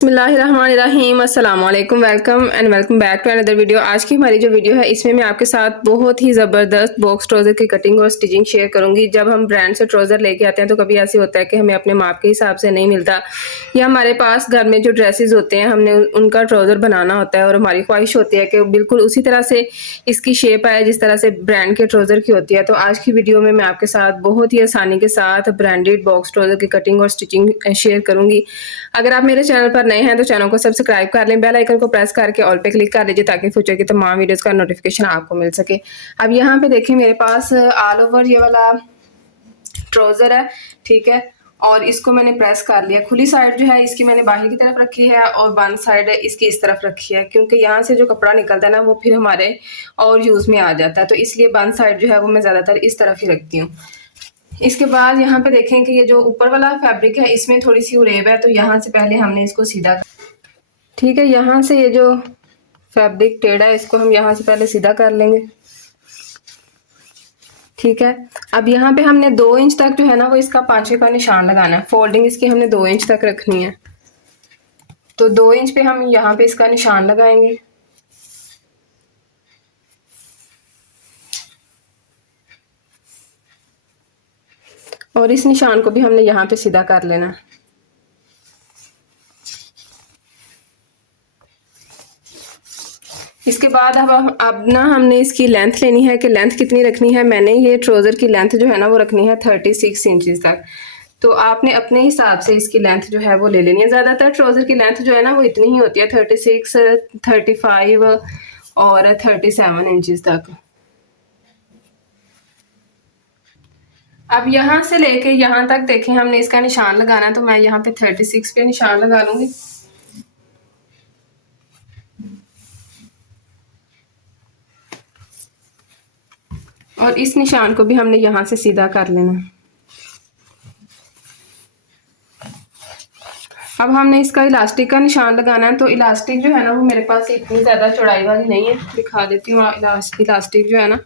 बिस्मिल्लाहिर्रहमानिर्रहीम अस्सलाम वालेकुम welcome and welcome back to another video. आज की हमारी जो वीडियो है इसमें मैं आपके साथ बहुत ही ज़बरदस्त बॉक्स ट्राउज़र की कटिंग और स्टिचिंग शेयर करूंगी। जब हम ब्रांड से ट्राउज़र लेके आते हैं तो कभी ऐसे होता है कि हमें अपने माप के हिसाब से नहीं मिलता, या हमारे पास घर में जो ड्रेसेस होते हैं हमने उनका ट्राउज़र बनाना होता है और हमारी ख्वाहिश होती है कि बिल्कुल उसी तरह से इसकी शेप आए जिस तरह से ब्रांड के ट्राउज़र की होती है। तो आज की वीडियो में मैं आपके साथ बहुत ही आसानी के साथ ब्रांडेड बॉक्स ट्राउज़र की कटिंग और स्टिचिंग शेयर करूंगी। अगर आप मेरे चैनल पर नए हैं तो चैनल को सब्सक्राइब कर लें, बेल आइकन को प्रेस करके ऑल पे क्लिक कर लीजिए ताकि फ्यूचर की तमाम वीडियोस का नोटिफिकेशन आपको मिल सके। अब यहाँ पे देखिए मेरे पास ऑल ओवर ये वाला ट्राउज़र है, ठीक है, और इसको मैंने प्रेस कर लिया। खुली साइड जो है इसकी मैंने बाहर की तरफ रखी है और बंद साइड इसकी इस तरफ रखी है, क्योंकि यहाँ से जो कपड़ा निकलता है ना वो फिर हमारे और यूज़ में आ जाता है, तो इसलिए बंद साइड जो है वो मैं ज़्यादातर इस तरफ ही रखती हूँ। इसके बाद यहाँ पे देखें कि ये जो ऊपर वाला फैब्रिक है इसमें थोड़ी सी उरेब है, तो यहाँ से पहले हमने इसको सीधा, ठीक है, यहाँ से ये जो फैब्रिक टेढ़ा है इसको हम यहाँ से पहले सीधा कर लेंगे, ठीक है। अब यहाँ पे हमने 2 इंच तक जो है ना वो इसका पांचे का निशान लगाना है। फोल्डिंग इसकी हमने 2 इंच तक रखनी है, तो 2 इंच पे हम यहाँ पे इसका निशान लगाएंगे। और इस निशान को भी हमने यहाँ पे सीधा कर लेना है। इसके बाद अब ना हमने इसकी लेंथ लेनी है कि लेंथ कितनी रखनी है। मैंने ये ट्राउज़र की लेंथ जो है ना वो रखनी है 36 इंचज़ तक, तो आपने अपने हिसाब से इसकी लेंथ जो है वो ले लेनी है। ज़्यादातर ट्राउज़र की लेंथ जो है ना वो इतनी ही होती है, 36, 35 और 37 इंचज़ तक। अब यहाँ से लेके यहाँ तक देखें हमने इसका निशान लगाना है, तो मैं यहाँ पे 36 पे निशान लगा लूंगी। और इस निशान को भी हमने यहाँ से सीधा कर लेना। अब हमने इसका इलास्टिक का निशान लगाना है, तो इलास्टिक जो है ना वो मेरे पास इतनी ज़्यादा चौड़ाई वाली नहीं है, दिखा देती हूँ। इलास्टिक जो है ना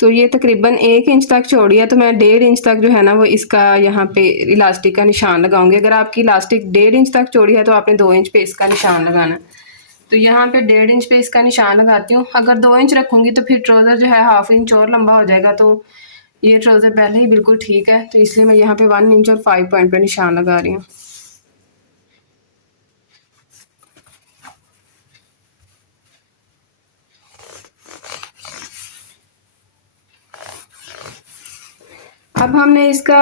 तो ये तकरीबन 1 इंच तक चौड़ी है, तो मैं 1.5 इंच तक जो है ना वो इसका यहाँ पे इलास्टिक का निशान लगाऊंगी। अगर आपकी इलास्टिक 1.5 इंच तक चौड़ी है तो आपने 2 इंच पे इसका निशान लगाना है। तो यहाँ पे 1.5 इंच पे इसका निशान लगाती हूँ। अगर 2 इंच रखूंगी तो फिर ट्राउज़र जो है 1/2 इंच और लंबा हो जाएगा, तो ये ट्राउज़र पहले ही बिल्कुल ठीक है, तो इसलिए मैं यहाँ पे 1 इंच और 5 पॉइंट पे निशान लगा रही हूँ। अब हमने इसका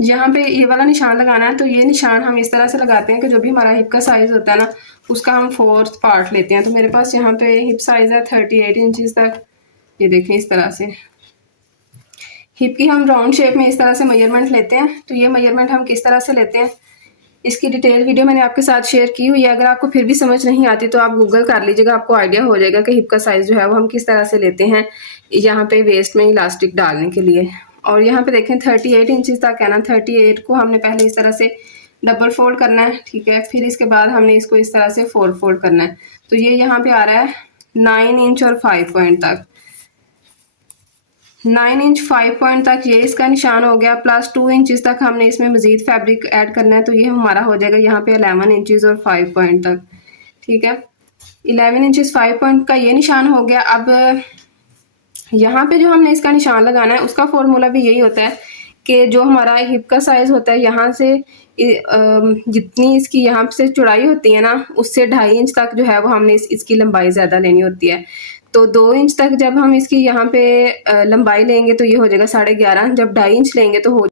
यहाँ पे ये वाला निशान लगाना है, तो ये निशान हम इस तरह से लगाते हैं कि जो भी हमारा हिप का साइज़ होता है ना उसका हम 4th पार्ट लेते हैं। तो मेरे पास यहाँ पे हिप साइज़ है 38 इंचज़ तक। ये देखें इस तरह से हिप की हम राउंड शेप में इस तरह से मेजरमेंट लेते हैं। तो ये मेजरमेंट हम किस तरह से लेते हैं इसकी डिटेल वीडियो मैंने आपके साथ शेयर की हुई है। अगर आपको फिर भी समझ नहीं आती तो आप गूगल कर लीजिएगा, आपको आइडिया हो जाएगा कि हिप का साइज़ जो है वो हम किस तरह से लेते हैं यहाँ पे वेस्ट में इलास्टिक डालने के लिए। और यहाँ पे देखें 38 इंचज़ तक है ना, 38 को हमने पहले इस तरह से डबल फोल्ड करना है, ठीक है। फिर इसके बाद हमने इसको इस तरह से 4 फोल्ड करना है, तो ये यहाँ पे आ रहा है 9 इंच और 5 पॉइंट तक। 9 इंच 5 पॉइंट तक ये इसका निशान हो गया, प्लस 2 इंचज़ तक हमने इसमें मज़ीद फैब्रिक ऐड करना है, तो ये हमारा हो जाएगा यहाँ पे 11 इंचज़ और 5 पॉइंट तक, ठीक है। 11 इंचज़ 5 पॉइंट का ये निशान हो गया। अब यहाँ पे जो हमने इसका निशान लगाना है उसका फॉर्मूला भी यही होता है कि जो हमारा हिप का साइज़ होता है यहाँ से जितनी इसकी यहाँ से चौड़ाई होती है ना उससे 2.5 इंच तक जो है वो हमने इसकी लंबाई ज़्यादा लेनी होती है। तो 2 इंच तक जब हम इसकी यहाँ पे लंबाई लेंगे तो ये हो जाएगा 11.5। जब 2.5 इंच लेंगे तो हो,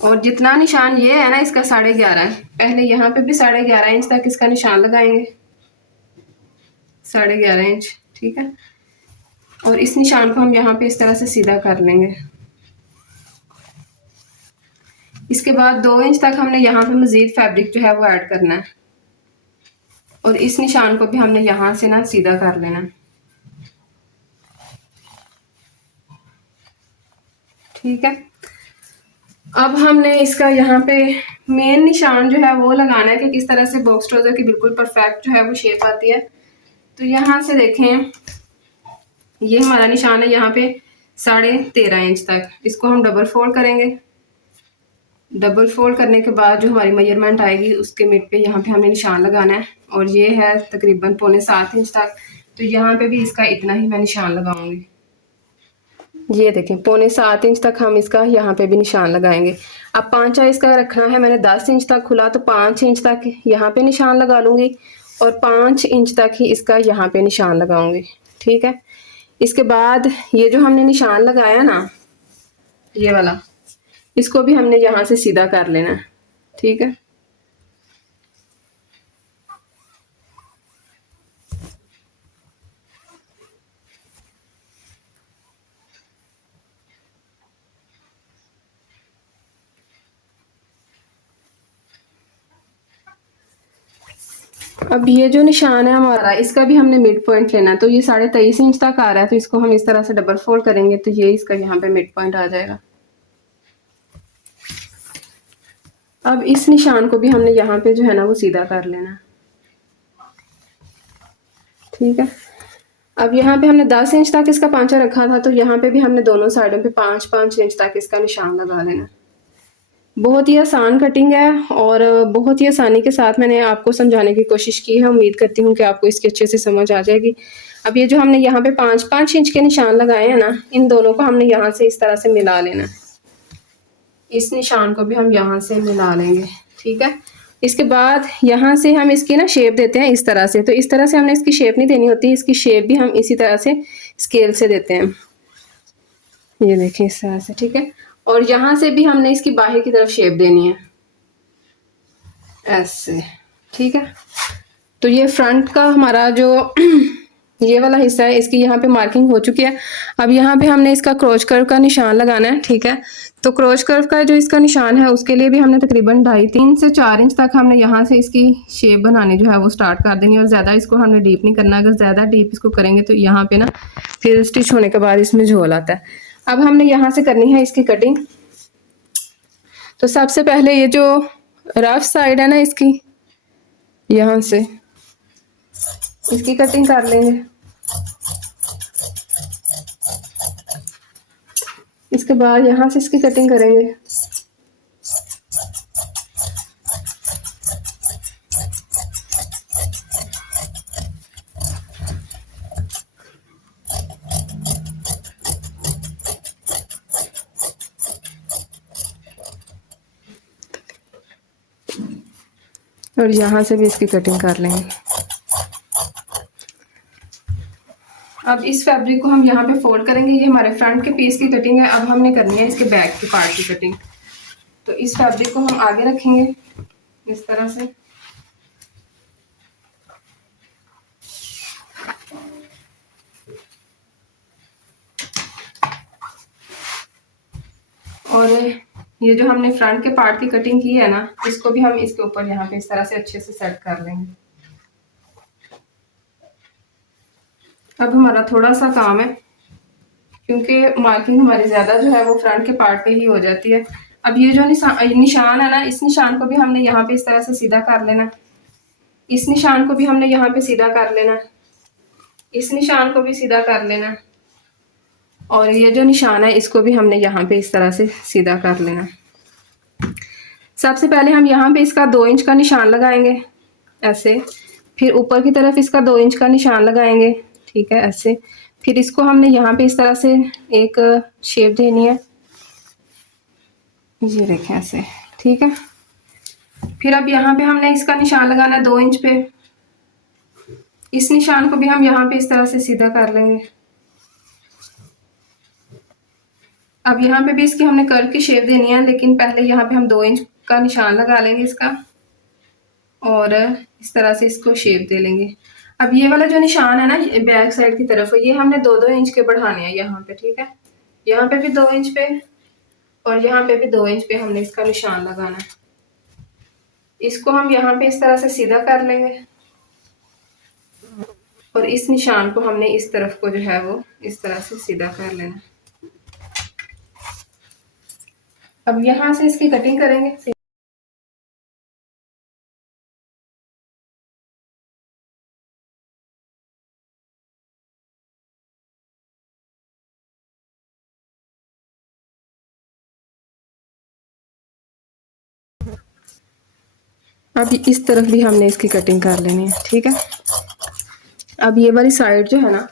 और जितना निशान ये है ना इसका 11.5 है, पहले यहाँ पे भी 11.5 इंच तक इसका निशान लगाएंगे, 11.5 इंच, ठीक है। और इस निशान को हम यहाँ पे इस तरह से सीधा कर लेंगे। इसके बाद 2 इंच तक हमने यहाँ पे मज़ीद फैब्रिक जो है वो ऐड करना है, और इस निशान को भी हमने यहाँ से ना सीधा कर लेना, ठीक है। अब हमने इसका यहाँ पे मेन निशान जो है वो लगाना है कि किस तरह से बॉक्स ट्राउज़र की बिल्कुल परफेक्ट जो है वो शेप आती है। तो यहाँ से देखें ये हमारा निशान है, यहाँ पे 13.5 इंच तक। इसको हम डबल फोल्ड करेंगे। डबल फोल्ड करने के बाद जो हमारी मेजरमेंट आएगी उसके मिड पे यहाँ पे हमने निशान लगाना है, और ये है तकरीबन 6.25 इंच तक। तो यहाँ पे भी इसका इतना ही मैं निशान लगाऊंगी। ये देखें 6.25 इंच तक हम इसका यहाँ पे भी निशान लगाएंगे। अब 5 इसका रखना है मैंने 10 इंच तक खुला, तो 5 इंच तक यहाँ पे निशान लगा लूँगी और 5 इंच तक ही इसका यहाँ पे निशान लगाऊंगी। ठीक है। इसके बाद ये जो हमने निशान लगाया ना, ये वाला, इसको भी हमने यहाँ से सीधा कर लेना है। ठीक है। अब ये जो निशान है हमारा, इसका भी हमने मिड पॉइंट लेना है। तो ये 23.5 इंच तक आ रहा है, तो इसको हम इस तरह से डबल फोल्ड करेंगे तो ये इसका यहाँ पे मिड पॉइंट आ जाएगा। अब इस निशान को भी हमने यहाँ पे जो है ना वो सीधा कर लेना। ठीक है। अब यहाँ पे हमने 10 इंच तक इसका पांचा रखा था, तो यहाँ पे भी हमने दोनों साइडों पे 5-5 इंच तक इसका निशान लगा लेना। बहुत ही आसान कटिंग है और बहुत ही आसानी के साथ मैंने आपको समझाने की कोशिश की है। उम्मीद करती हूँ कि आपको इसकी अच्छे से समझ आ जाएगी। अब ये जो हमने यहाँ पे 5-5 इंच के निशान लगाए हैं ना, इन दोनों को हमने यहाँ से इस तरह से मिला लेना। इस निशान को भी हम यहाँ से मिला लेंगे। ठीक है। इसके बाद यहाँ से हम इसकी ना शेप देते हैं इस तरह से। तो इस तरह से हमने इसकी शेप नहीं देनी होती, इसकी शेप भी हम इसी तरह से स्केल से देते हैं। ये देखिए इस तरह से। ठीक है। और यहाँ से भी हमने इसकी बाहर की तरफ शेप देनी है ऐसे। ठीक है। तो ये फ्रंट का हमारा जो ये वाला हिस्सा है, इसकी यहाँ पे मार्किंग हो चुकी है। अब यहाँ पे हमने इसका क्रोच कर्व का निशान लगाना है। ठीक है। तो क्रोच कर्व का जो इसका निशान है उसके लिए भी हमने तकरीबन 2.5-3 से 4 इंच तक हमने यहाँ से इसकी शेप बनानी जो है वो स्टार्ट कर देनी है, और ज़्यादा इसको हमने डीप नहीं करना। अगर ज़्यादा डीप इसको करेंगे तो यहाँ पे ना फिर स्टिच होने के बाद इसमें झोल आता है। अब हमने यहाँ से करनी है इसकी कटिंग। तो सबसे पहले ये जो रफ साइड है ना इसकी, यहाँ से इसकी कटिंग कर लेंगे। इसके बाद यहाँ से इसकी कटिंग करेंगे। और यहाँ से भी इसकी कटिंग कर लेंगे। अब इस फैब्रिक को हम यहाँ पे फोल्ड करेंगे। ये हमारे फ्रंट के पीस की कटिंग है। अब हमने करनी है इसके बैक के पार्ट की कटिंग। तो इस फैब्रिक को हम आगे रखेंगे इस तरह से, और ये जो हमने फ्रंट के पार्ट की कटिंग की है ना, इसको भी हम इसके ऊपर यहाँ पे इस तरह से अच्छे से सेट कर लेंगे। अब हमारा थोड़ा सा काम है, क्योंकि मार्किंग हमारी ज्यादा जो है वो फ्रंट के पार्ट पे ही हो जाती है। अब ये जो निशान है ना, इस निशान को भी हमने यहाँ पे इस तरह से सीधा कर लेना। इस निशान को भी हमने यहाँ पे सीधा कर लेना। इस निशान को भी सीधा कर लेना, और ये जो निशान है इसको भी हमने यहाँ पे इस तरह से सीधा कर लेना। सबसे पहले हम यहाँ पे इसका 2 इंच का निशान लगाएंगे ऐसे, फिर ऊपर की तरफ इसका 2 इंच का निशान लगाएंगे। ठीक है, ऐसे। फिर इसको हमने यहाँ पे इस तरह से एक शेप देनी है, ये देखें ऐसे। ठीक है। फिर अब यहाँ पे हमने इसका निशान लगाना है 2 इंच पे। इस निशान को भी हम यहाँ पे इस तरह से सीधा कर लेंगे। अब यहाँ पे भी इसकी हमने कर्व की शेप देनी है, लेकिन पहले यहाँ पे हम 2 इंच का निशान लगा लेंगे इसका, और इस तरह से इसको शेप दे लेंगे। अब ये वाला जो निशान है ना बैक साइड की तरफ, ये हमने 2-2 इंच के बढ़ाने हैं यहाँ पे। ठीक है। यहाँ पे भी 2 इंच पे और यहाँ पे भी 2 इंच पे हमने इसका निशान लगाना है। इसको हम यहाँ पे इस तरह से सीधा कर लेंगे, और इस निशान को हमने इस तरफ को जो है वो इस तरह से सीधा कर लेना। अब यहाँ से इसकी कटिंग करेंगे। अब इस तरफ भी हमने इसकी कटिंग कर लेनी है, ठीक है। अब ये वाली साइड जो है ना,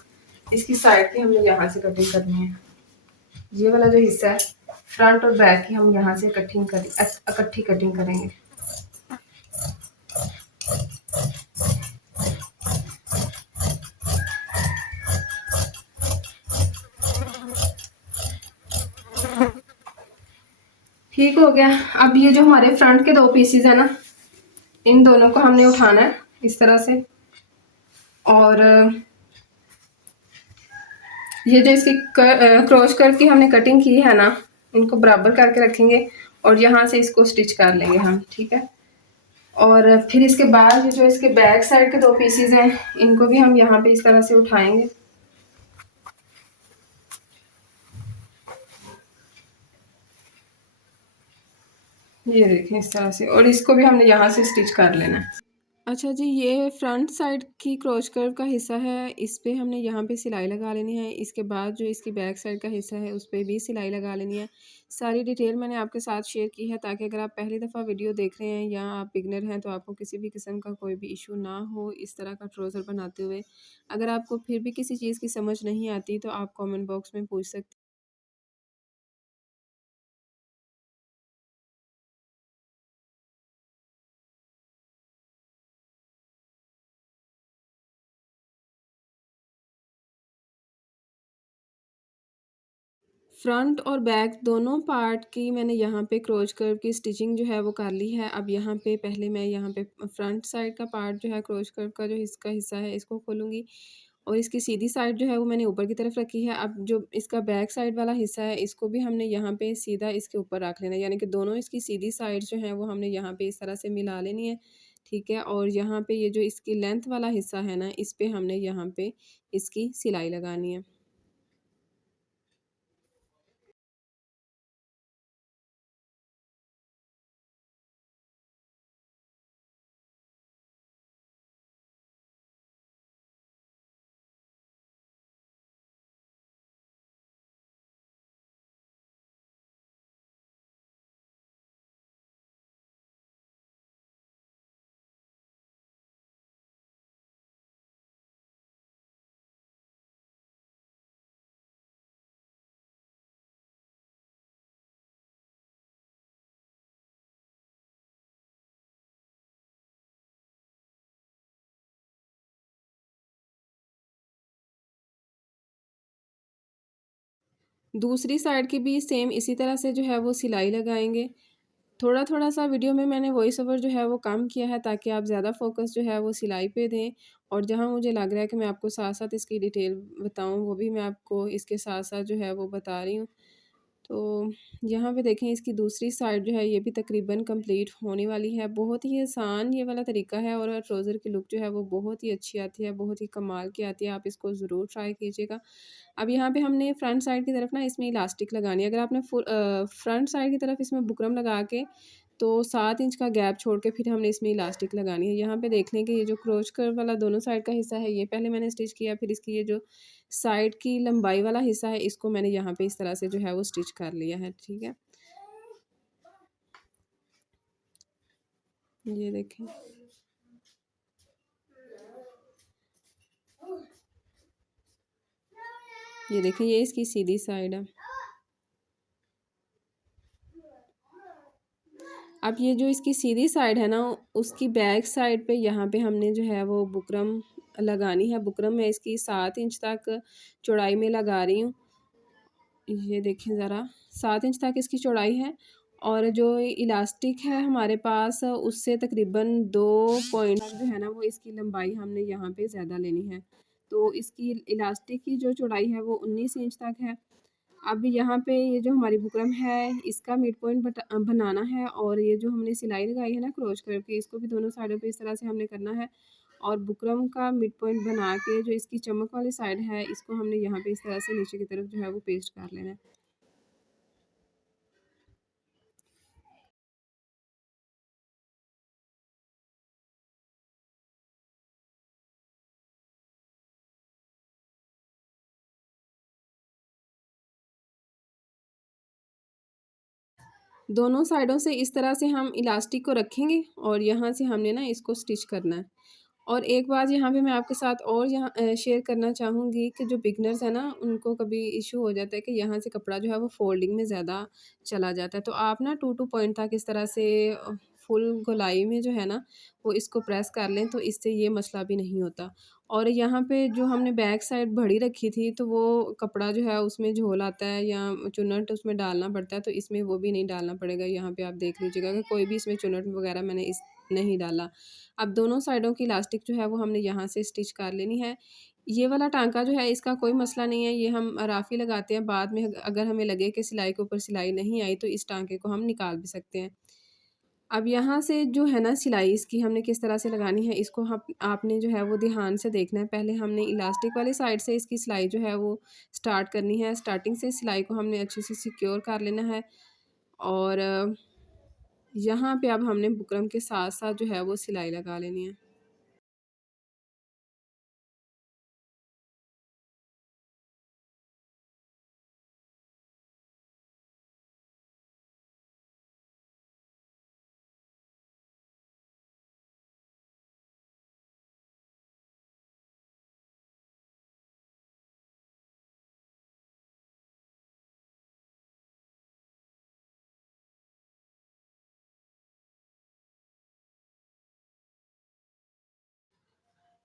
इसकी साइड की हमने यहाँ से कटिंग करनी है। ये वाला जो हिस्सा है फ्रंट और बैक की हम यहाँ से इकट्ठी कटिंग करेंगे। ठीक हो गया। अब ये जो हमारे फ्रंट के 2 पीसेज है ना, इन दोनों को हमने उठाना है इस तरह से, और ये जो इसकी क्रॉस कर्व की हमने कटिंग की है ना, इनको बराबर करके रखेंगे और यहाँ से इसको स्टिच कर लेंगे हम, ठीक है। और फिर इसके बाद ये जो इसके बैक साइड के 2 पीसेज हैं, इनको भी हम यहाँ पे इस तरह से उठाएंगे। ये देखें इस तरह से, और इसको भी हमने यहाँ से स्टिच कर लेना है। अच्छा जी, ये फ्रंट साइड की क्रॉस कर्व का हिस्सा है, इस पे हमने यहाँ पे सिलाई लगा लेनी है। इसके बाद जो इसकी बैक साइड का हिस्सा है उस पे भी सिलाई लगा लेनी है। सारी डिटेल मैंने आपके साथ शेयर की है ताकि अगर आप पहली दफ़ा वीडियो देख रहे हैं या आप बिगनर हैं तो आपको किसी भी किस्म का कोई भी इशू ना हो इस तरह का ट्राउज़र बनाते हुए। अगर आपको फिर भी किसी चीज़ की समझ नहीं आती तो आप कॉमेंट बॉक्स में पूछ सकते। फ्रंट और बैक दोनों पार्ट की मैंने यहाँ पे क्रोच कर्व की स्टिचिंग जो है वो कर ली है। अब यहाँ पे पहले मैं यहाँ पे फ्रंट साइड का पार्ट जो है क्रोच कर्व का जो इसका हिस्सा है इसको खोलूँगी, और इसकी सीधी साइड जो है वो मैंने ऊपर की तरफ रखी है। अब जो इसका बैक साइड वाला हिस्सा है इसको भी हमने यहाँ पे सीधा इसके ऊपर रख लेना है, यानी कि दोनों इसकी सीधी साइड जो है वो हमने यहाँ पे इस तरह से मिला लेनी है, ठीक है। और यहाँ पे ये जो इसकी लेंथ वाला हिस्सा है ना, इस पे हमने यहाँ पे इसकी सिलाई लगानी है। दूसरी साइड की भी सेम इसी तरह से जो है वो सिलाई लगाएंगे। थोड़ा-थोड़ा सा वीडियो में मैंने वॉइस ओवर जो है वो कम किया है ताकि आप ज़्यादा फ़ोकस जो है वो सिलाई पे दें, और जहाँ मुझे लग रहा है कि मैं आपको साथ-साथ इसकी डिटेल बताऊँ वो भी मैं आपको इसके साथ-साथ जो है वो बता रही हूँ। तो यहाँ पे देखें इसकी दूसरी साइड जो है ये भी तकरीबन कंप्लीट होने वाली है। बहुत ही आसान ये वाला तरीका है और ट्राउज़र की लुक जो है वो बहुत ही अच्छी आती है, बहुत ही कमाल की आती है। आप इसको ज़रूर ट्राई कीजिएगा। अब यहाँ पे हमने फ्रंट साइड की तरफ ना इसमें इलास्टिक लगानी है। अगर आपने फ्रंट साइड की तरफ इसमें बुकरम लगा के तो 7 इंच का गैप छोड़ के फिर हमने इसमें इलास्टिक लगानी है। यहाँ पे देख लें कि ये जो क्रोच कर्व वाला दोनों साइड का हिस्सा है ये पहले मैंने स्टिच किया, फिर इसकी ये जो साइड की लंबाई वाला हिस्सा है इसको मैंने यहाँ पे इस तरह से जो है वो स्टिच कर लिया है, ठीक है। ये देखें, ये देखें ये इसकी सीधी साइड है। अब ये जो इसकी सीधी साइड है ना, उसकी बैक साइड पे यहाँ पे हमने जो है वो बुकरम लगानी है। बुकरम मैं इसकी 7 इंच तक चौड़ाई में लगा रही हूँ। ये देखें ज़रा, 7 इंच तक इसकी चौड़ाई है, और जो इलास्टिक है हमारे पास उससे तकरीबन 2 पॉइंट जो है ना वो इसकी लंबाई हमने यहाँ पे ज़्यादा लेनी है। तो इसकी इलास्टिक की जो चौड़ाई है वो 19 इंच तक है। अब यहाँ पे ये जो हमारी बुकरम है इसका मिड पॉइंट बनाना है, और ये जो हमने सिलाई लगाई है ना क्रोच करके इसको भी दोनों साइडों पे इस तरह से हमने करना है, और बुकरम का मिड पॉइंट बना के जो इसकी चमक वाली साइड है इसको हमने यहाँ पे इस तरह से नीचे की तरफ जो है वो पेस्ट कर लेना है। दोनों साइडों से इस तरह से हम इलास्टिक को रखेंगे और यहाँ से हमने ना इसको स्टिच करना है। और एक बात यहाँ पे मैं आपके साथ और यहाँ शेयर करना चाहूँगी कि जो बिगनर्स हैं ना, उनको कभी इशू हो जाता है कि यहाँ से कपड़ा जो है वो फ़ोल्डिंग में ज़्यादा चला जाता है। तो आप ना 2-2 पॉइंट तक इस तरह से फुल गोलाई में जो है ना, वो इसको प्रेस कर लें, तो इससे ये मसला भी नहीं होता। और यहाँ पे जो हमने बैक साइड बड़ी रखी थी, तो वो कपड़ा जो है उसमें झोल आता है या चुन्नट उसमें डालना पड़ता है, तो इसमें वो भी नहीं डालना पड़ेगा। यहाँ पे आप देख लीजिएगा कि कोई भी इसमें चुन्नट वगैरह मैंने इस नहीं डाला। अब दोनों साइडों की इलास्टिक जो है वो हमने यहाँ से स्टिच कर लेनी है। ये वाला टाँका जो है इसका कोई मसला नहीं है, ये हम राफ़ी लगाते हैं। बाद में अगर हमें लगे कि सिलाई के ऊपर सिलाई नहीं आई, तो इस टाँके को हम निकाल भी सकते हैं। अब यहाँ से जो है ना, सिलाई इसकी हमने किस तरह से लगानी है, इसको हम आपने जो है वो ध्यान से देखना है। पहले हमने इलास्टिक वाली साइड से इसकी सिलाई जो है वो स्टार्ट करनी है। स्टार्टिंग से सिलाई को हमने अच्छे से सिक्योर कर लेना है। और यहाँ पे अब हमने बुकरम के साथ-साथ जो है वो सिलाई लगा लेनी है।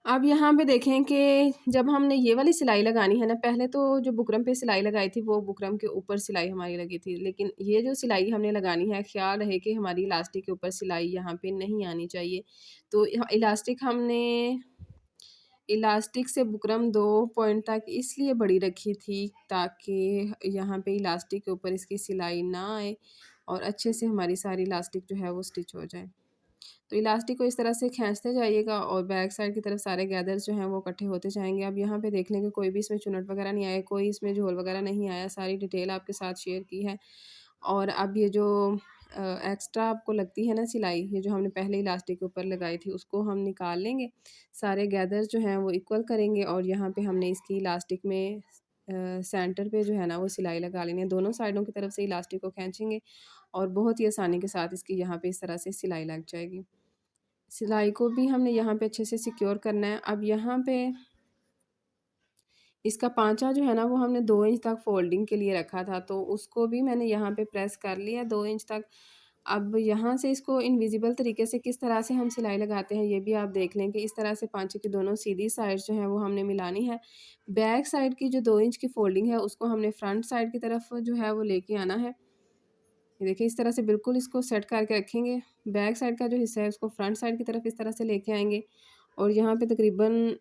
अब यहाँ पे देखें कि जब हमने ये वाली सिलाई लगानी है ना, पहले तो जो बुकरम पे सिलाई लगाई थी वो बुकरम के ऊपर सिलाई हमारी लगी थी, लेकिन ये जो सिलाई हमने लगानी है, ख्याल रहे कि हमारी इलास्टिक के ऊपर सिलाई यहाँ पे नहीं आनी चाहिए। तो इलास्टिक हमने इलास्टिक से बुकरम 2 पॉइंट तक इसलिए बड़ी रखी थी ताकि यहाँ पे इलास्टिक के ऊपर इसकी सिलाई ना आए और अच्छे से हमारी सारी इलास्टिक जो है वो स्टिच हो जाए। तो इलास्टिक को इस तरह से खींचते जाइएगा और बैक साइड की तरफ सारे गैदर्स जो हैं वो इकट्ठे होते जाएँगे। अब यहाँ पे देख लें कि कोई भी इसमें चुन्नट वगैरह नहीं आया, कोई इसमें झोल वगैरह नहीं आया, सारी डिटेल आपके साथ शेयर की है। और अब ये जो एक्स्ट्रा आपको लगती है ना सिलाई, ये जो हमने पहले इलास्टिक के ऊपर लगाई थी, उसको हम निकाल लेंगे। सारे गैदर्स जो हैं वो इक्वल करेंगे और यहाँ पे हमने इसकी इलास्टिक में सेंटर पे जो है ना वो सिलाई लगा लेनी है। दोनों साइडों की तरफ से इलास्टिक को खींचेंगे और बहुत ही आसानी के साथ इसकी यहाँ पे इस तरह से सिलाई लग जाएगी। सिलाई को भी हमने यहाँ पे अच्छे से सिक्योर करना है। अब यहाँ पे इसका पाँचा जो है ना वो हमने 2 इंच तक फ़ोल्डिंग के लिए रखा था, तो उसको भी मैंने यहाँ पे प्रेस कर लिया 2 इंच तक। अब यहाँ से इसको इनविज़िबल तरीके से किस तरह से हम सिलाई लगाते हैं, ये भी आप देख लें कि इस तरह से पाँचे की दोनों सीधी साइड जो हैं वो हमने मिलानी है। बैक साइड की जो 2 इंच की फ़ोल्डिंग है उसको हमने फ्रंट साइड की तरफ जो है वो लेके आना है। ये देखिए इस तरह से बिल्कुल इसको सेट करके रखेंगे। बैक साइड का जो हिस्सा है उसको फ्रंट साइड की तरफ इस तरह से लेके आएँगे और यहाँ पे तकरीबन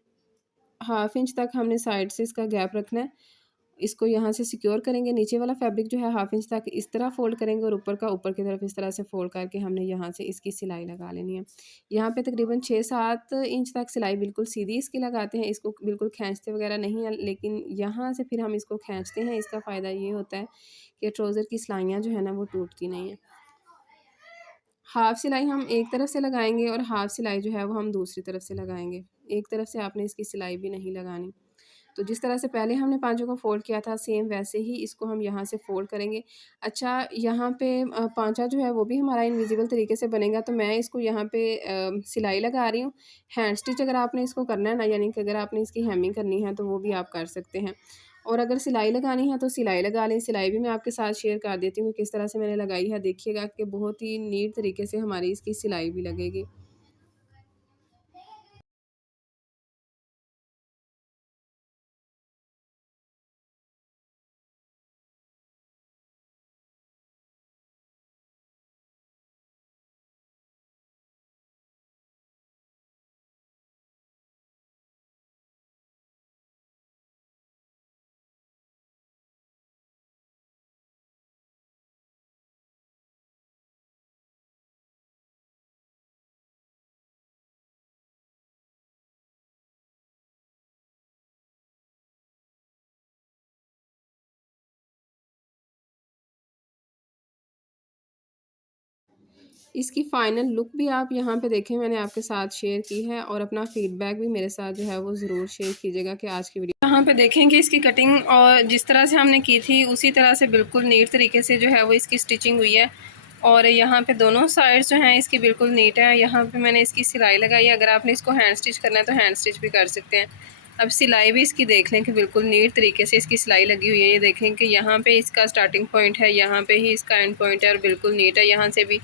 हाफ इंच तक हमने साइड से इसका गैप रखना है। इसको यहाँ से सिक्योर करेंगे। नीचे वाला फैब्रिक जो है हाफ इंच तक इस तरह फ़ोल्ड करेंगे और ऊपर का ऊपर की तरफ इस तरह से फ़ोल्ड करके हमने यहाँ से इसकी सिलाई लगा लेनी है। यहाँ पे तकरीबन 6-7 इंच तक सिलाई बिल्कुल सीधी इसकी लगाते हैं, इसको बिल्कुल खींचते वगैरह नहीं हैं, लेकिन यहाँ से फिर हम इसको खींचते हैं। इसका फ़ायदा ये होता है कि ट्राउज़र की सिलाइयाँ जो है ना वो टूटती नहीं हैं। हाफ सिलाई हम एक तरफ से लगाएँगे और हाफ सिलाई जो है वो हम दूसरी तरफ से लगाएँगे। एक तरफ से आपने इसकी सिलाई भी नहीं लगानी। तो जिस तरह से पहले हमने पाँचों को फ़ोल्ड किया था सेम वैसे ही इसको हम यहाँ से फ़ोल्ड करेंगे। अच्छा यहाँ पे पाँचा जो है वो भी हमारा इनविज़िबल तरीके से बनेगा, तो मैं इसको यहाँ पे सिलाई लगा रही हूँ। हैंड स्टिच अगर आपने इसको करना है ना, यानी कि अगर आपने इसकी हेमिंग करनी है तो वो भी आप कर सकते हैं। और अगर सिलाई लगानी है तो सिलाई लगा लें। सिलाई भी मैं आपके साथ शेयर कर देती हूँ किस तरह से मैंने लगाई है। देखिएगा कि बहुत ही नीट तरीके से हमारी इसकी सिलाई भी लगेगी। इसकी फ़ाइनल लुक भी आप यहाँ पे देखें, मैंने आपके साथ शेयर की है और अपना फ़ीडबैक भी मेरे साथ जो है वो ज़रूर शेयर कीजिएगा कि आज की वीडियो यहाँ पे देखें कि इसकी कटिंग और जिस तरह से हमने की थी उसी तरह से बिल्कुल नीट तरीके से जो है वो इसकी स्टिचिंग हुई है। और यहाँ पे दोनों साइड्स जो हैं इसकी बिल्कुल नीट है। यहाँ पे मैंने इसकी सिलाई लगाई है। अगर आपने इसको हैंड स्टिच करना है तो हैंड स्टिच भी कर सकते हैं। अब सिलाई भी इसकी देख लें कि बिल्कुल नीट तरीके से इसकी सिलाई लगी हुई है। ये देखें कि यहाँ पे इसका स्टार्टिंग पॉइंट है, यहाँ पे ही इसका एंड पॉइंट है और बिल्कुल नीट है। यहाँ से भी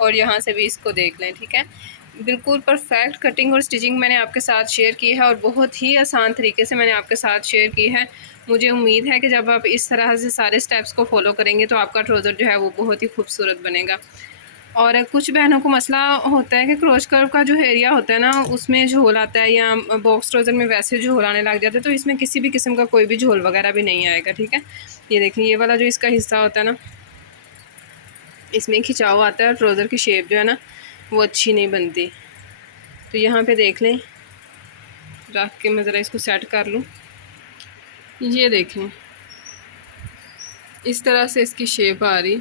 और यहाँ से भी इसको देख लें, ठीक है। बिल्कुल परफेक्ट कटिंग और स्टिचिंग मैंने आपके साथ शेयर की है और बहुत ही आसान तरीके से मैंने आपके साथ शेयर की है। मुझे उम्मीद है कि जब आप इस तरह से सारे स्टेप्स को फॉलो करेंगे तो आपका ट्राउज़र जो है वो बहुत ही खूबसूरत बनेगा। और कुछ बहनों को मसला होता है कि क्रोच कर्व का जो एरिया होता है ना उसमें झोल आता है, या बॉक्स ट्राउज़र में वैसे झोल आने लग जाते हैं, तो इसमें किसी भी किस्म का कोई भी झोल वगैरह भी नहीं आएगा, ठीक है। ये देखिए ये वाला जो इसका हिस्सा होता है ना इसमें खिंचाव आता है और ट्राउज़र की शेप जो है ना वो अच्छी नहीं बनती। तो यहाँ पे देख लें, रख के मैं ज़रा इसको सेट कर लूँ। ये देखें इस तरह से इसकी शेप आ रही,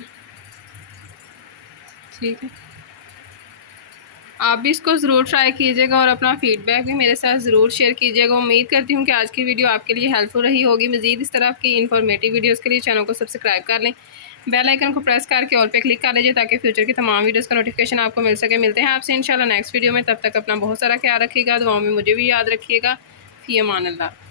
ठीक है। आप भी इसको ज़रूर ट्राई कीजिएगा और अपना फीडबैक भी मेरे साथ ज़रूर शेयर कीजिएगा। उम्मीद करती हूँ कि आज की वीडियो आपके लिए हेल्पफुल रही होगी। मज़ीद इस तरह की इन्फॉर्मेटिव वीडियोस के लिए चैनल को सब्सक्राइब कर लें, बेल आइकन को प्रेस करके ऑल पे क्लिक कर लीजिए ताकि फ्यूचर की तमाम वीडियोस का नोटिफिकेशन आपको मिल सके। मिलते हैं आपसे इंशाल्लाह नेक्स्ट वीडियो में। तब तक अपना बहुत सारा ख्याल रखिएगा, दुआओं में मुझे भी याद रखिएगा। फ़ी अमान अल्लाह।